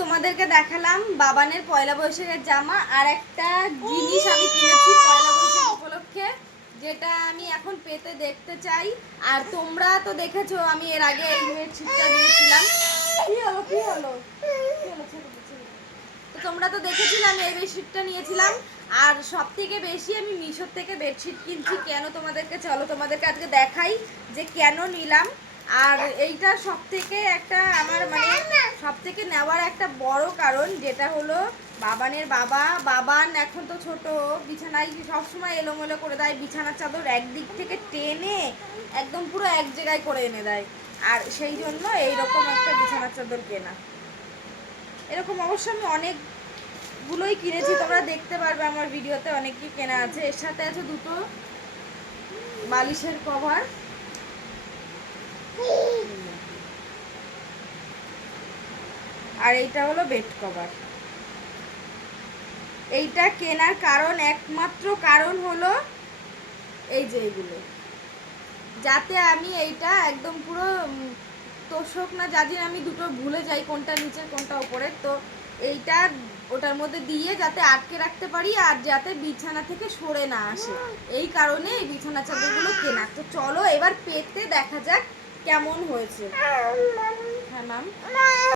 তোমাদেরকে দেখালাম বাবানের পয়লা বৈশাখের জামা, আর একটা জিনিস আমি কিনেছি পয়লা বৈশাখ উপলক্ষে, যেটা আমি এখন পেতে দেখতে চাই। আর তোমরা তো দেখেছো আমি এর আগে এই বেডশিটটা দিয়েছিলাম। কি হলো কি হলো তো তোমরা তো দেখেছিলে আমি এই বেডশিটটা নিয়েছিলাম। আর সব থেকে বেশি আমি মিশোর থেকে বেডশিট কিনছি কেন, তোমাদেরকে আজকে দেখাই যে কেন নিলাম। আর এইটা সব থেকে একটা আমার সব থেকে নেওয়ার একটা বড় কারণ, যেটা হলো বাবান এখন তো ছোট, বিছানায় সবসময় এলোমেলো করে দেয়, বিছানার চাদর একদিক থেকে টেনে একদম পুরো এক জায়গায় করে এনে দেয়। আর সেই জন্য এইরকম একটা বিছানার চাদর কেনা। এরকম অবশ্য আমি অনেকগুলোই কিনেছি, তোমরা দেখতে পারবে আমার ভিডিওতে অনেকই কেনা আছে। এর সাথে আছে দুটো বালিশের কভার, আর এইটা হলো বেড কভার। এইটা কেনার কারণ, একমাত্র কারণ হলো এই যে এগুলো, যাতে আমি এইটা একদম পুরো তোষক না যাদের আমি দুটো ভুলে যাই কোনটা নিচের কোনটা উপরের, তো এইটা ওটার মধ্যে দিয়ে যাতে আটকে রাখতে পারি আর যাতে বিছানা থেকে সরে না আসে, এই কারণে এই বিছানা চাদরগুলো কেনা। তো চলো এবার পেতে দেখা যাক কেমন হয়েছে। হ্যাঁ ম্যাম।